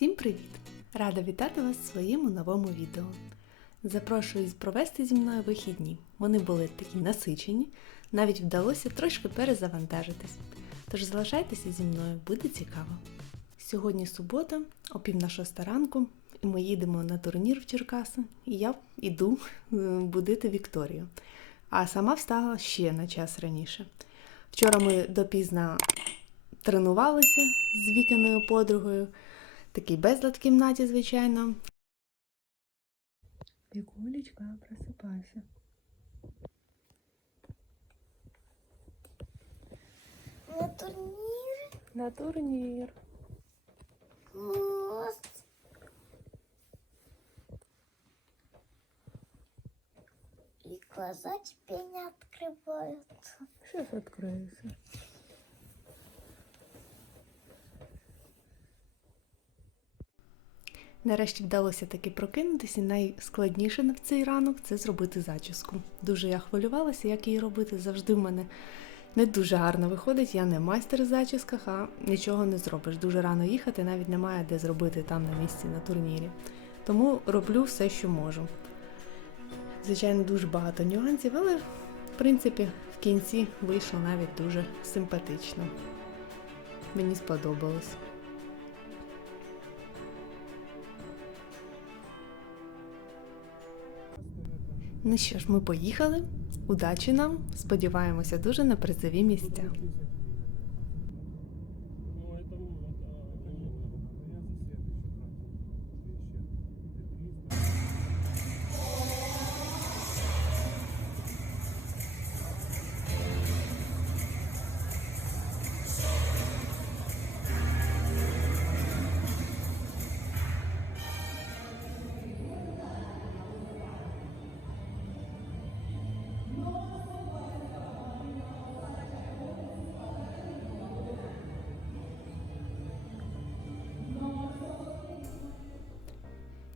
Всім привіт! Рада вітати вас в своєму новому відео. Запрошую провести зі мною вихідні. Вони були такі насичені, навіть вдалося трошки перезавантажитись. Тож залишайтеся зі мною, буде цікаво. Сьогодні субота, о пів на шоста ранку, і ми їдемо на турнір в Черкаси, і я йду е, будити Вікторію. А сама встала ще на час раніше. Вчора ми допізна тренувалися з віканою подругою. Такий безлад в кімнаті, звичайно. Вікулечка, просипайся. На турнір. На турнір. Клас. И глаза теперь не открываются. Щось відкриється. Нарешті вдалося таки прокинутися. і Найскладніше в цей ранок це зробити зачіску. Дуже я хвилювалася, як її робити. Завжди в мене не дуже гарно виходить. Я не майстер в зачісках, а нічого не зробиш. Дуже рано їхати, навіть немає де зробити там на місці на турнірі. Тому роблю все, що можу. Звичайно, дуже багато нюансів, але в принципі в кінці вийшло навіть дуже симпатично. Мені сподобалось. Ну що ж, ми поїхали. Удачі нам. Сподіваємося дуже на призові місця.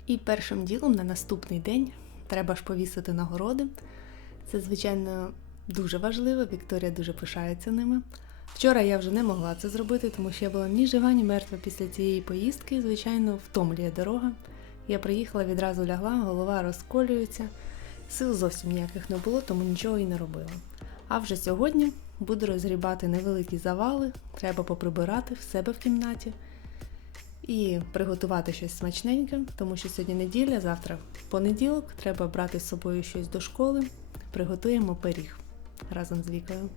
І першим ділом на наступний день треба ж повісити нагороди. Це, звичайно, дуже важливо. Вікторія дуже пишається ними. Вчора я вже не могла це зробити, тому що я була ні жива, ні мертва після цієї поїздки. Звичайно, втомлює дорога. Я приїхала, відразу лягла, голова розколюється. Сил зовсім ніяких не було, тому нічого і не робила. А вже сьогодні буду розгрібати невеликі завали, треба поприбирати в себе в кімнаті і приготувати щось смачненьке, тому що сьогодні неділя, завтра понеділок, треба брати з собою щось до школи. Приготуємо пиріг разом з Вікою.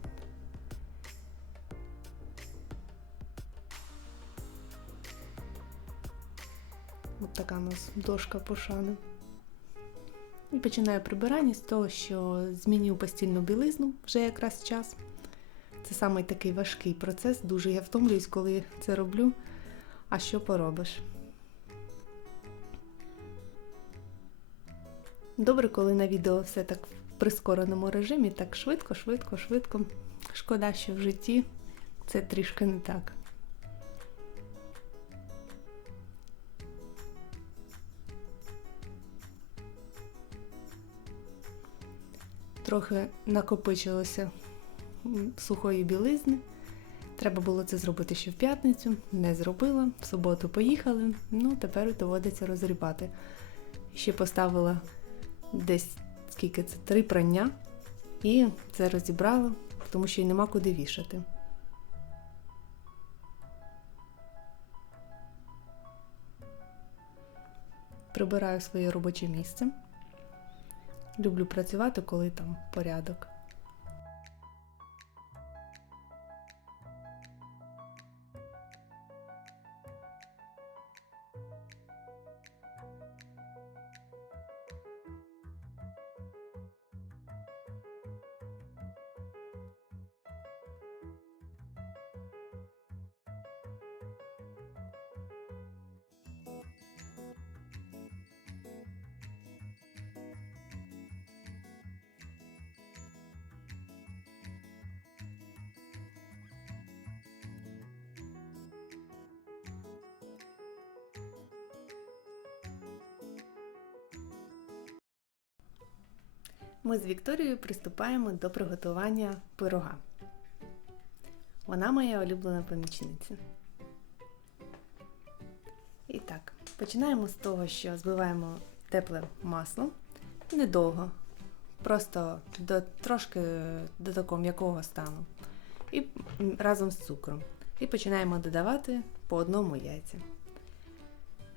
От така у нас дошка пошани. І починаю прибирання з того, що змінюю постільну білизну вже якраз час. Це саме такий важкий процес. Дуже я втомлююсь, коли це роблю. А що поробиш? Добре, коли на відео все так в прискореному режимі, так швидко, швидко, швидко. Шкода, що в житті це трішки не так. Трохи накопичилося сухої білизни. Треба було це зробити ще в п'ятницю, не зробила. В суботу поїхали. Ну, тепер доводиться розрібати. Ще поставила десь скільки це три прання і це розібрала, тому що й нема куди вішати. Прибираю своє робоче місце. Люблю працювати, коли там порядок. Ми з Вікторією приступаємо до приготування пирога. Вона моя улюблена помічниця. І так, починаємо з того, що збиваємо тепле масло недовго, просто до трошки до такого м'якого стану. І разом з цукром. І починаємо додавати по одному яйці.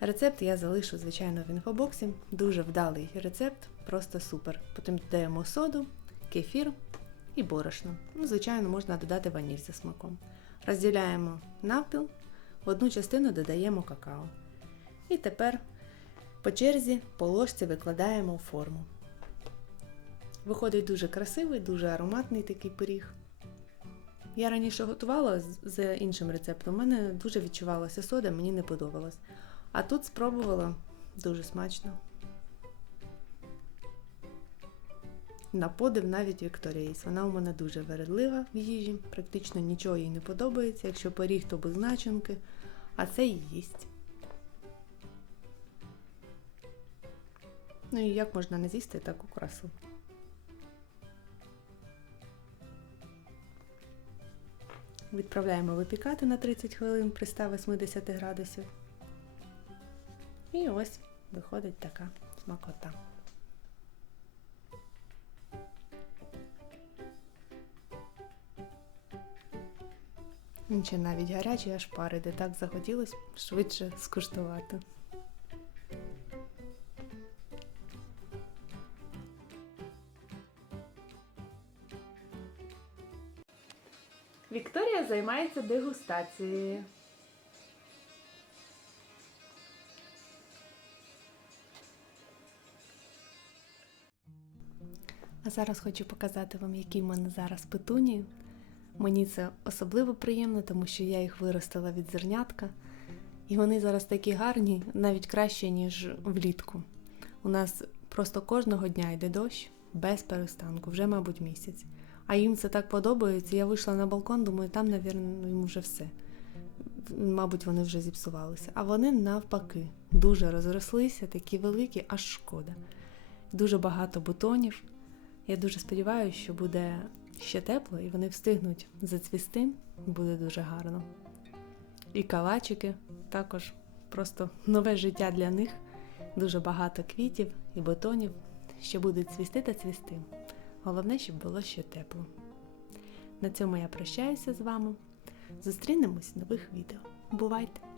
Рецепт я залишу, звичайно, в інфобоксі. Дуже вдалий рецепт, просто супер. Потім додаємо соду, кефір і борошно. Ну, звичайно, можна додати ваніль за смаком. Розділяємо навпіл, в одну частину додаємо какао. І тепер по черзі по ложці викладаємо в форму. Виходить дуже красивий, дуже ароматний такий пиріг. Я раніше готувала з іншим рецептом. У мене дуже відчувалася сода, мені не подобалось. А тут спробувала дуже смачно. На подив навіть Вікторіїс. Вона у мене дуже вередлива в їжі, практично нічого їй не подобається. Якщо пиріг, то без начинки, а це їй їсть. Ну і як можна не з'їсти таку красу? Відправляємо випікати на 30 хвилин при 180 градусів. І ось виходить така смакота. Ще навіть гарячий, аж пари, де так захотілося швидше скуштувати. Вікторія займається дегустацією. А зараз хочу показати вам, які в мене зараз петунії. Мені це особливо приємно, тому що я їх виростила від зернятка. І вони зараз такі гарні, навіть краще, ніж влітку. У нас просто кожного дня йде дощ без перестанку, вже, мабуть, місяць. А їм це так подобається. Я вийшла на балкон, думаю, там, навірно, їм вже все. Мабуть, вони вже зіпсувалися. А вони навпаки дуже розрослися, такі великі, аж шкода. Дуже багато бутонів. Я дуже сподіваюся, що буде ще тепло і вони встигнуть зацвісти. Буде дуже гарно. І калачики також просто нове життя для них. Дуже багато квітів і бутонів, що будуть цвісти та цвісти. Головне, щоб було ще тепло. На цьому я прощаюся з вами. Зустрінемось в нових відео. Бувайте!